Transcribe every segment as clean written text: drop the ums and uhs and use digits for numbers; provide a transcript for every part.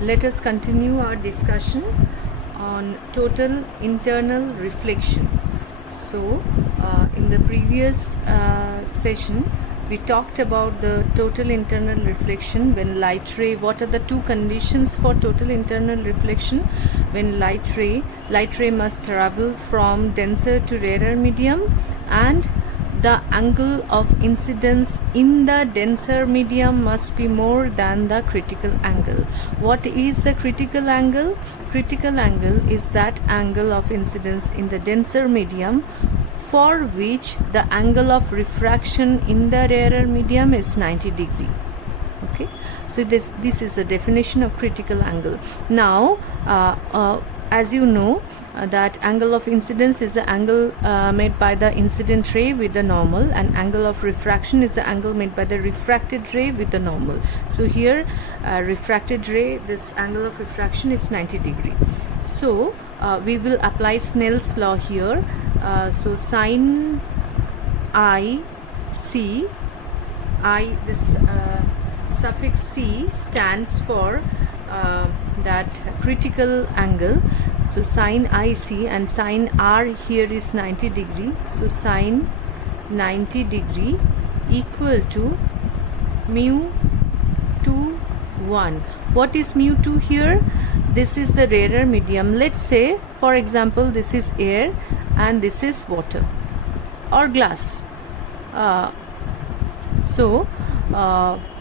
let us continue our discussion on total internal reflection. So, in the previous session, we talked about the total internal reflection when light ray. What are the two conditions for total internal reflection? When light ray must travel from denser to rarer medium, and the angle of incidence in the denser medium must be more than the critical angle. What is the critical angle? Critical angle is that angle of incidence in the denser medium for which the angle of refraction in the rarer medium is 90 degree. Okay, so this is the definition of critical angle. Now as you know, that angle of incidence is the angle made by the incident ray with the normal, and angle of refraction is the angle made by the refracted ray with the normal. So here refracted ray, this angle of refraction is 90 degree. So we will apply Snell's law here. So sin I c, this suffix c stands for that critical angle. So sin IC, and sin R here is 90 degree. So sin 90 degree equal to mu 2 1. What is mu 2 here? This is the rarer medium. Let's say, for example, this is air and this is water or glass.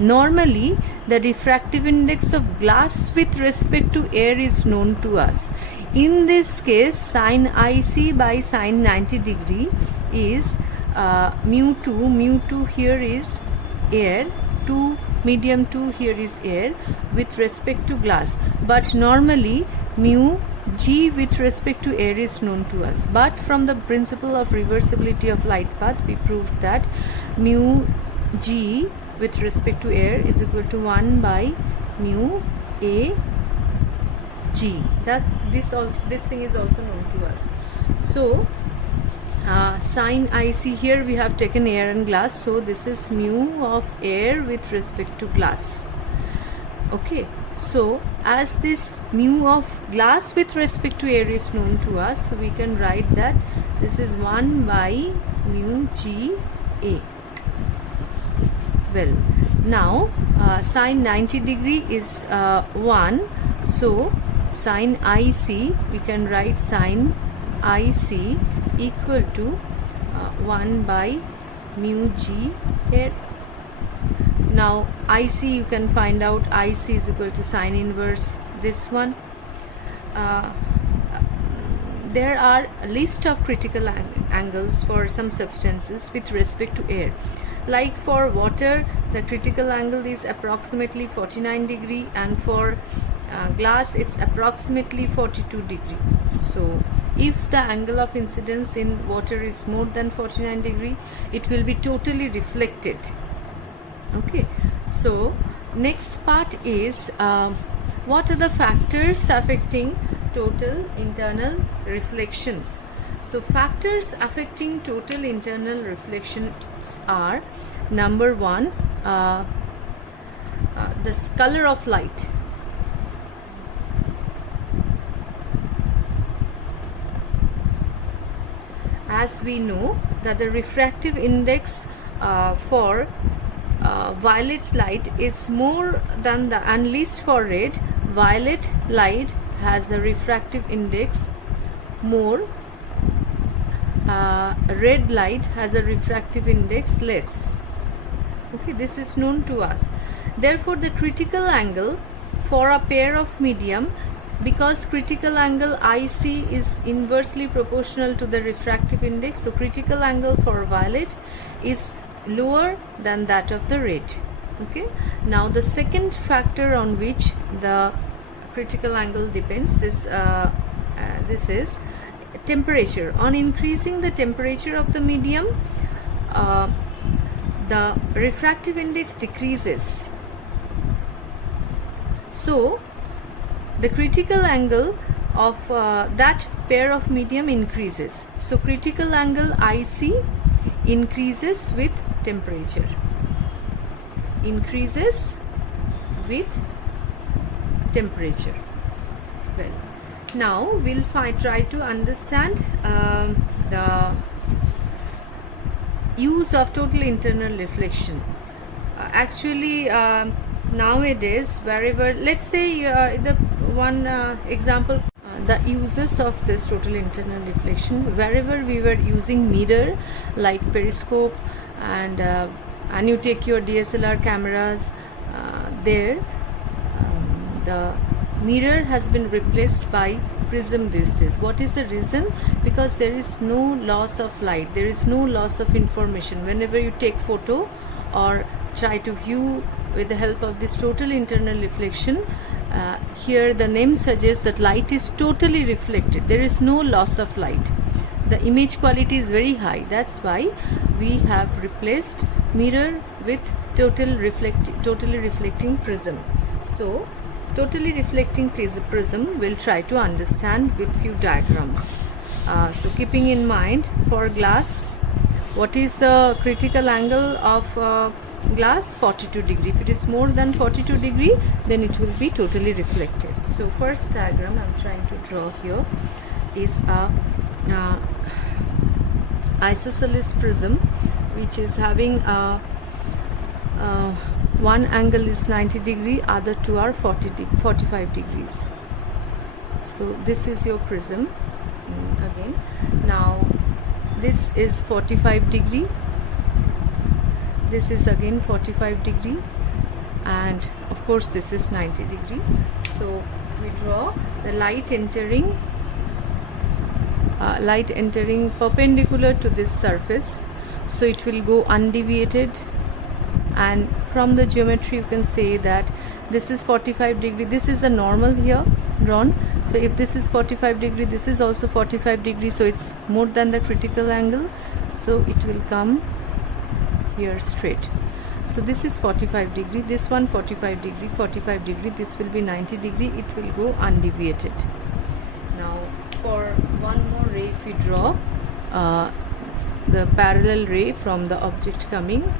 Normally the refractive index of glass with respect to air is known to us. In this case, sin IC by sin 90 degree is mu 2. Mu 2 here is air, 2 medium 2 here is air with respect to glass. But normally mu g with respect to air is known to us. But from the principle of reversibility of light path, we proved that mu g with respect to air is equal to 1 by mu a g. That this thing is also known to us. So sin IC, here we have taken air and glass, so this is mu of air with respect to glass. Okay, so as this mu of glass with respect to air is known to us, so we can write that this is 1 by mu g a. Well, now sin 90 degree is 1, so sin IC, we can write sin IC equal to 1 by mu g air. Now IC, you can find out IC is equal to sine inverse this one. There are a list of critical angles for some substances with respect to air. Like for water, the critical angle is approximately 49 degree, and for glass it's approximately 42 degree. So if the angle of incidence in water is more than 49 degree, it will be totally reflected. Okay, so next part is what are the factors affecting total internal reflections. So factors affecting total internal reflections are: number 1, the color of light. As we know that the refractive index for violet light is more than the, and least for red. Violet light has the refractive index more, red light has a refractive index less. Okay, this is known to us. Therefore the critical angle for a pair of medium, because critical angle IC is inversely proportional to the refractive index, so critical angle for violet is lower than that of the red. Okay, now the second factor on which the critical angle depends, this is temperature. On increasing the temperature of the medium, the refractive index decreases. So the critical angle of that pair of medium increases. So critical angle IC increases with temperature. Increases with temperature. Well, now we'll try to understand the use of total internal reflection. Actually, nowadays, wherever, let's say the one example, the uses of this total internal reflection, wherever we were using mirror like periscope, and you take your DSLR cameras, there the mirror has been replaced by prism these days. What is the reason? Because there is no loss of light, there is no loss of information. Whenever you take photo or try to view with the help of this total internal reflection, here the name suggests that light is totally reflected, there is no loss of light, the image quality is very high. That's why we have replaced mirror with totally reflecting prism. So totally reflecting prism we'll try to understand with few diagrams. So keeping in mind, for glass, what is the critical angle of glass? 42 degree. If it is more than 42 degree, then it will be totally reflected. So first diagram I'm trying to draw here is a isosceles prism, which is having a one angle is 90 degree, other two are 45 degrees. So this is your prism. Again, now this is 45 degree, this is again 45 degree, and of course this is 90 degree. So we draw the light entering perpendicular to this surface, so it will go undeviated, and from the geometry you can say that this is 45 degree, this is the normal here drawn. So if this is 45 degree, this is also 45 degree, so it's more than the critical angle, so it will come here straight. So this is 45 degree, this one 45 degree, 45 degree, this will be 90 degree, it will go undeviated. Now for one more ray, if we draw the parallel ray from the object coming,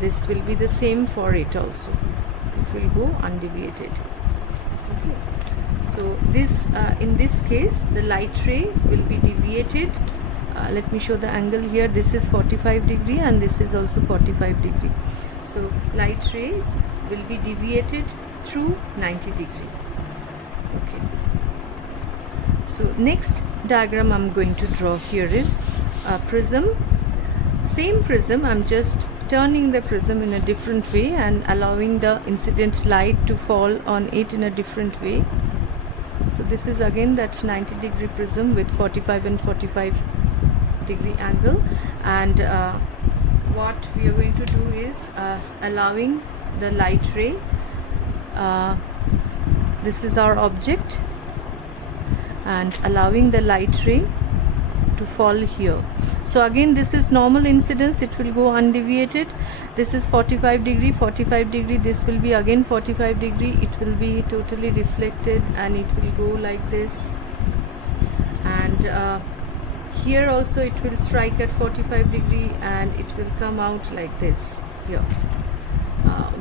this will be the same for it also, it will go undeviated. Okay. So this in this case the light ray will be deviated. Let me show the angle here, this is 45 degree and this is also 45 degree. So light rays will be deviated through 90 degree. Okay. So next diagram I'm going to draw here is a prism. Same prism, I'm just turning the prism in a different way and allowing the incident light to fall on it in a different way. So this is again that 90 degree prism with 45 and 45 degree angle, and what we are going to do is allowing the light ray, this is our object, and allowing the light ray to fall here. So again this is normal incidence, it will go undeviated. This is 45 degree, 45 degree, this will be again 45 degree, it will be totally reflected and it will go like this, and here also it will strike at 45 degree and it will come out like this here.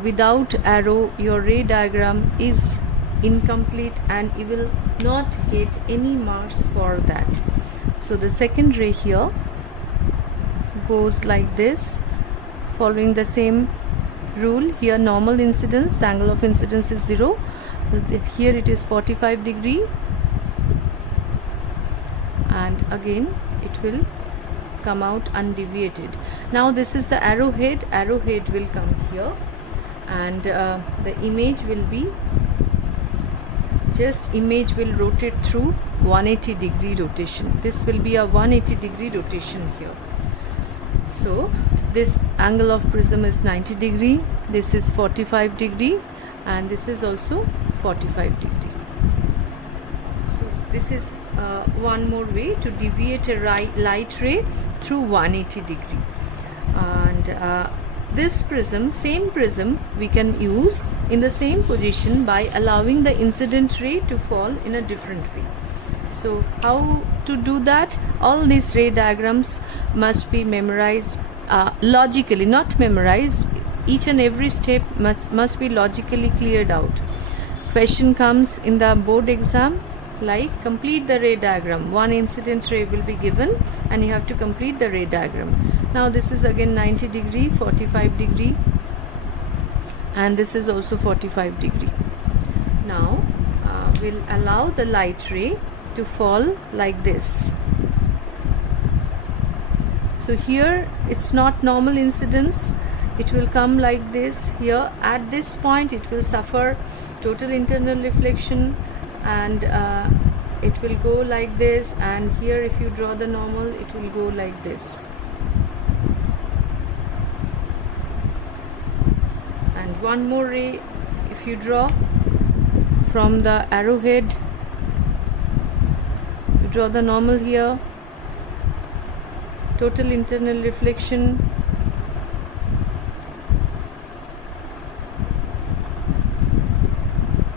Without arrow, your ray diagram is incomplete and you will not get any marks for that. So the second ray here goes like this, following the same rule. Here normal incidence, the angle of incidence is 0. Here it is 45 degree, and again it will come out undeviated. Now this is the arrowhead will come here, and the image will be image will rotate through 180 degree rotation. This will be a 180 degree rotation here. So this angle of prism is 90 degree, this is 45 degree, and this is also 45 degree. So this is one more way to deviate a light ray through 180 degree. And this prism, same prism, we can use in the same position by allowing the incident ray to fall in a different way. So how to do that? All these ray diagrams must be memorized logically, not memorized. Each and every step must be logically cleared out. question comes in the board exam, like complete the ray diagram. One incident ray will be given and you have to complete the ray diagram. Now this is again 90 degree, 45 degree, and this is also 45 degree. Now we'll allow the light ray to fall like this. So here it's not normal incidence, it will come like this. Here at this point it will suffer total internal reflection, and it will go like this, and here if you draw the normal it will go like this. And one more ray, if you draw from the arrowhead, you draw the normal here, total internal reflection,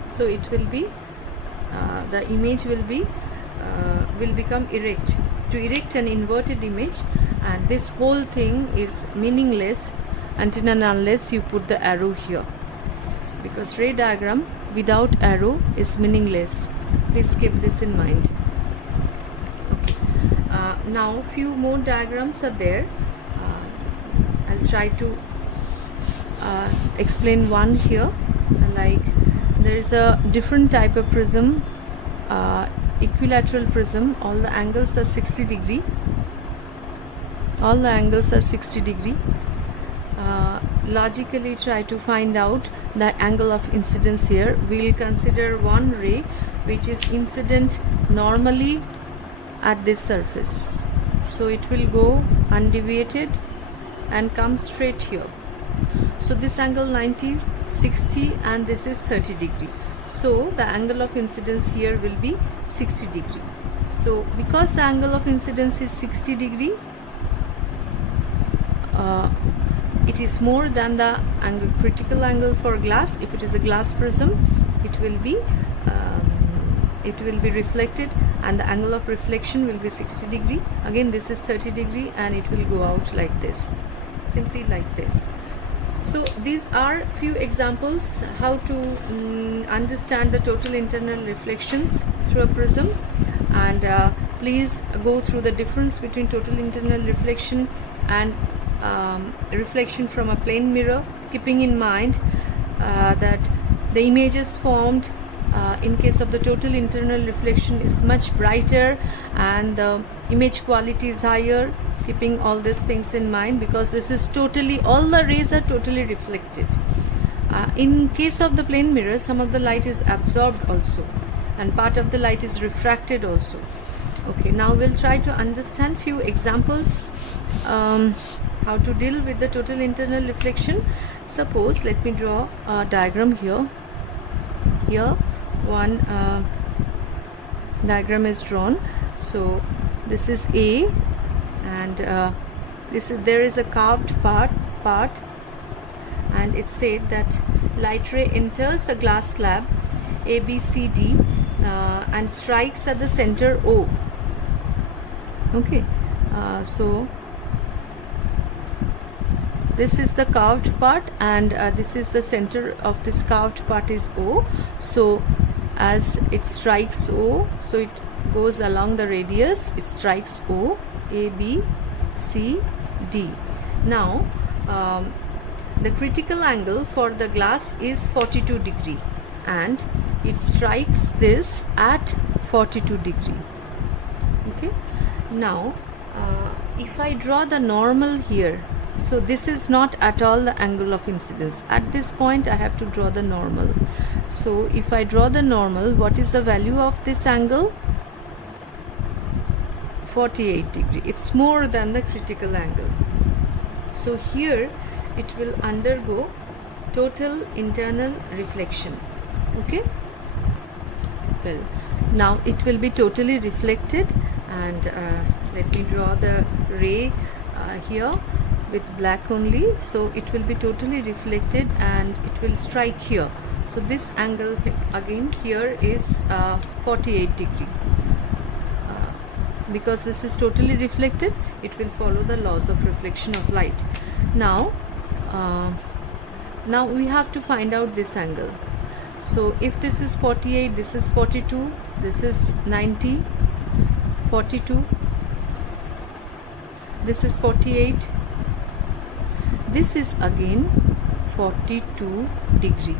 so it will be the image will become erect. To erect an inverted image, and this whole thing is meaningless until and unless you put the arrow here, because ray diagram without arrow is meaningless. Please keep this in mind. Okay. Now few more diagrams are there. I'll try to explain one here. Like there is a different type of prism, equilateral prism. All the angles are 60 degree. All the angles are 60 degree. Logically try to find out the angle of incidence here. We'll consider one ray which is incident normally at this surface, so it will go undeviated and come straight here. So this angle 90, 60, and this is 30 degree. So the angle of incidence here will be 60 degree. So because the angle of incidence is 60 degree, it is more than the angle, critical angle for glass. If it is a glass prism, it will be reflected, and the angle of reflection will be 60 degree. Again this is 30 degree, and it will go out like this, simply like this. So these are few examples how to understand the total internal reflections through a prism, and please go through the difference between total internal reflection and reflection from a plane mirror, keeping in mind that the images formed in case of the total internal reflection is much brighter and the image quality is higher. Keeping all these things in mind, because this is totally, all the rays are totally reflected. In case of the plane mirror, some of the light is absorbed also, and part of the light is refracted also. Okay, now we'll try to understand few examples how to deal with the total internal reflection. Suppose, let me draw a diagram here. Here one diagram is drawn. So this is A, and there is a carved part, and it said that light ray enters a glass slab ABCD and strikes at the center O. Okay, so this is the carved part, and this is the center of this carved part is O. So as it strikes O, so it goes along the radius, it strikes O, A, B, C, D. Now the critical angle for the glass is 42 degree, and it strikes this at 42 degree. Okay, now if I draw the normal here, so this is not at all the angle of incidence. At this point I have to draw the normal. So if I draw the normal, what is the value of this angle? 48 degree. It's more than the critical angle. So here it will undergo total internal reflection. Okay, well, now it will be totally reflected, and let me draw the ray here with black only. So it will be totally reflected and it will strike here. So this angle again here is 48 degree. Because this is totally reflected, it will follow the laws of reflection of light. Now we have to find out this angle. So if this is 48, this is 42, this is 90, 42, this is 48, this is again 42 degree.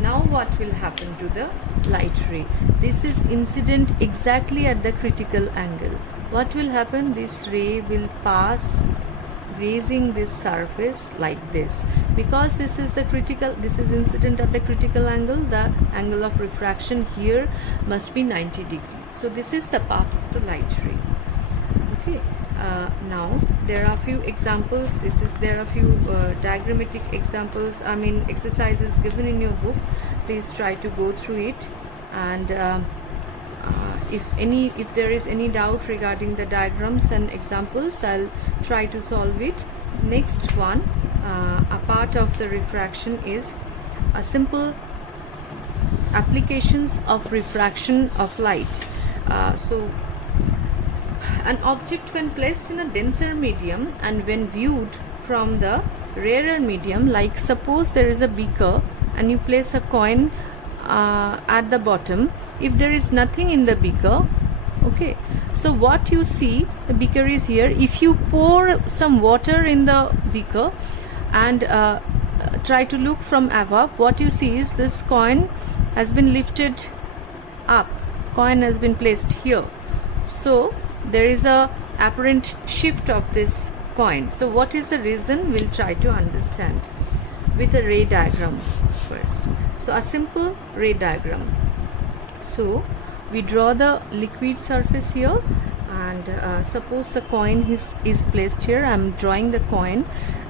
Now what will happen to the light ray? This is incident exactly at the critical angle. What will happen? This ray will pass grazing this surface like this. Because this is incident at the critical angle, the angle of refraction here must be 90 degree. So this is the path of the light ray. Okay. Now there are few examples. There are few diagrammatic examples, exercises given in your book. Please try to go through it, and if there is any doubt regarding the diagrams and examples, I'll try to solve it. Next one, a part of the refraction is a simple applications of refraction of light. So an object when placed in a denser medium and when viewed from the rarer medium, like suppose there is a beaker and you place a coin at the bottom. If there is nothing in the beaker, okay, so what you see, the beaker is here. If you pour some water in the beaker and try to look from above, what you see is this coin has been lifted up, coin has been placed here. So there is a apparent shift of this coin. So what is the reason? We'll try to understand with a ray diagram first. So a simple ray diagram. So we draw the liquid surface here, and suppose the coin is placed here. I'm drawing the coin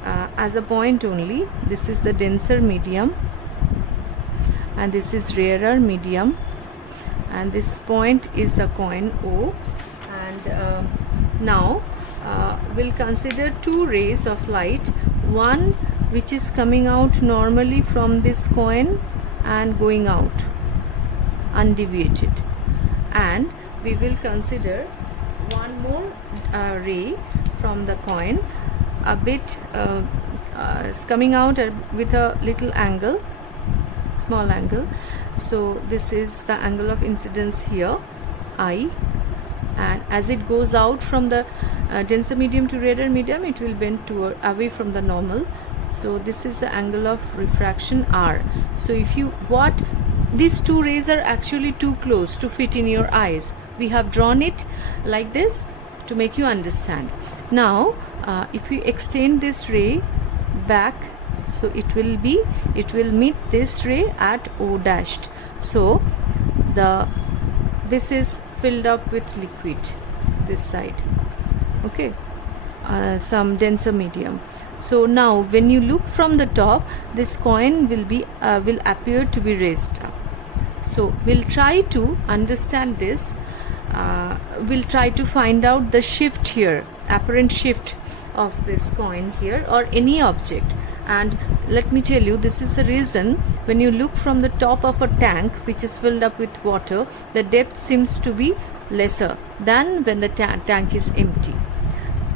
as a point only. This is the denser medium and this is rarer medium, and this point is a coin O. And now we'll consider two rays of light, one which is coming out normally from this coin and going out undeviated, and we will consider one more ray from the coin, a bit is coming out with a little angle, small angle. So this is the angle of incidence here, I, and as it goes out from the denser medium to rarer medium, it will bend toward away from the normal. So this is the angle of refraction R. So if you these two rays are actually too close to fit in your eyes. We have drawn it like this to make you understand. Now if you extend this ray back, so it will meet this ray at O dashed. So this is filled up with liquid, this side, okay, some denser medium. So now when you look from the top, this coin will appear to be raised up. So we'll try to understand this. We'll try to find out the shift here, apparent shift of this coin here or any object. And let me tell you, this is the reason when you look from the top of a tank which is filled up with water, the depth seems to be lesser than when the tank is empty.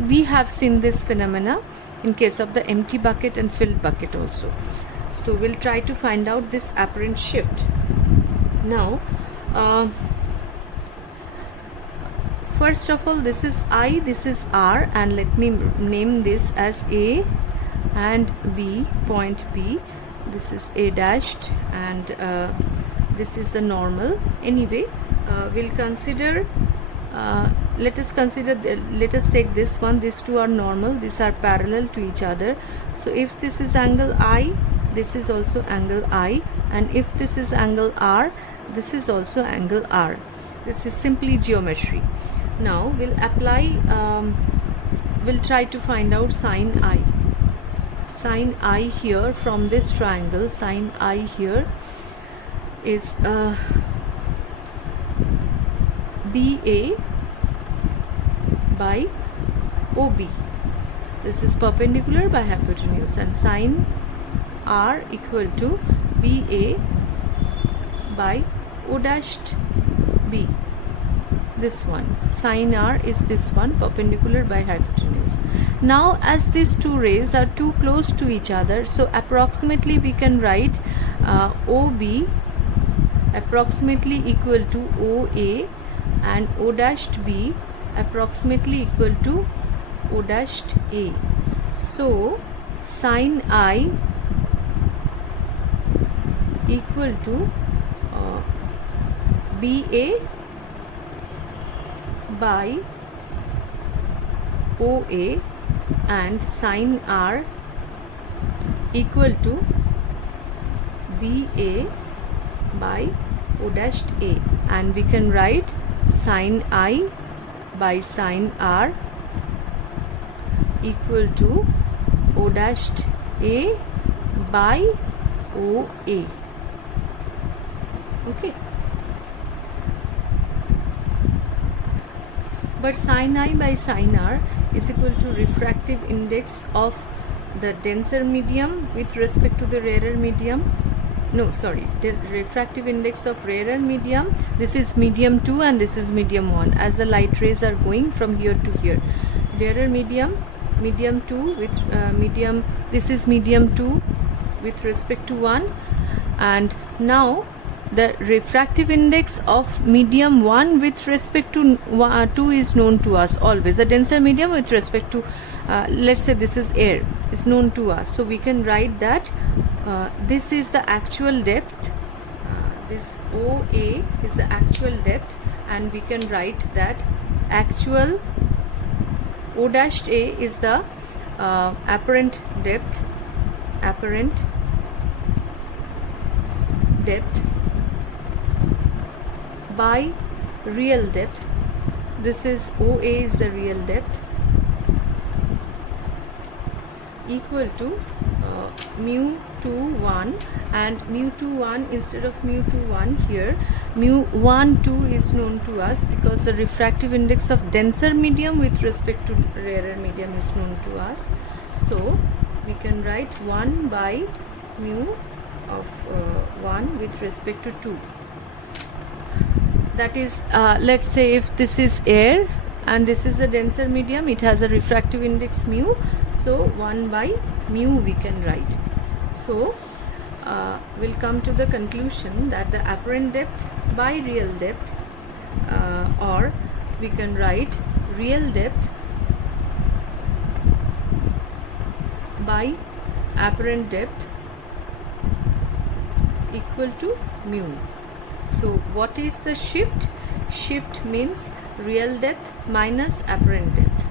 We have seen this phenomena in case of the empty bucket and filled bucket also. So we'll try to find out this apparent shift. Now first of all, this is I, this is R, and let me name this as A and B, point B. This is A dashed, and this is the normal. Anyway, we'll consider let us take this one. These two are normal, these are parallel to each other. So if this is angle I, this is also angle I, and if this is angle R, this is also angle R. This is simply geometry. Now we'll apply we'll try to find out sine I. Sine I here from this triangle, sine I here is BA by OB. This is perpendicular by hypotenuse, and sine R equal to BA by O dashed B. This one, sine R is this one, perpendicular by hypotenuse. Now as these two rays are too close to each other, so approximately we can write OB approximately equal to OA and O dashed B approximately equal to O dashed A. So sin I equal to BA by OA and sin R equal to BA by O dashed A, and we can write sin I by sin R equal to O dashed A by OA. Okay. But sin I by sin R is equal to refractive index of the denser medium with respect to the rarer medium. Refractive index of rarer medium. This is medium 2 and this is medium 1, as the light rays are going from here to here. Rarer medium, medium 2 with medium, this is medium 2 with respect to 1, and now the refractive index of medium 1 with respect to 2 is known to us always. The denser medium with respect to let's say this is air is known to us, so we can write that this is the actual depth, this OA is the actual depth, and we can write that actual O dashed A is the apparent depth by real depth. This is OA is the real depth equal to mu 2 1, and mu 2 1 instead of mu 2 1 here, mu 1 2 is known to us because the refractive index of denser medium with respect to rarer medium is known to us. So we can write 1 by mu of 1 with respect to 2. That is, let's say if this is air and this is a denser medium, it has a refractive index mu, so 1 by mu we can write. So we'll come to the conclusion that the apparent depth by real depth, or we can write real depth by apparent depth equal to mu. So what is the shift? Shift means real depth minus apparent depth.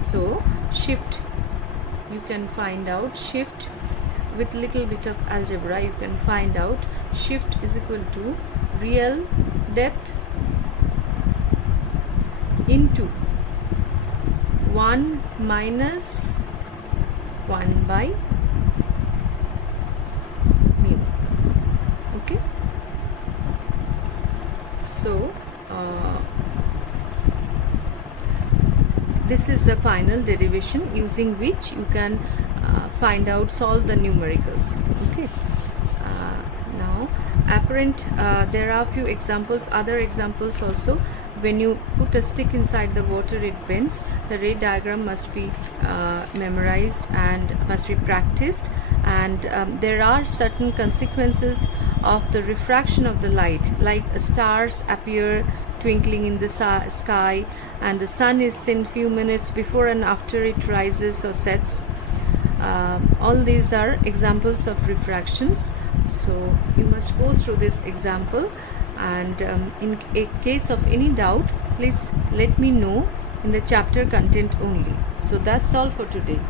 So shift, you can find out shift with little bit of algebra. You can find out shift is equal to real depth into 1 minus 1 by mu. Okay. So this is the final derivation using which you can find out, solve the numericals. Okay. Now apparent, there are few examples, other examples also. When you put a stick inside the water, it bends. The ray diagram must be memorized and must be practiced, and there are certain consequences of the refraction of the light, like stars appear twinkling in the sky, and the sun is seen few minutes before and after it rises or sets. All these are examples of refractions, so you must go through this example, and in a case of any doubt, please let me know in the chapter content only. So that's all for today.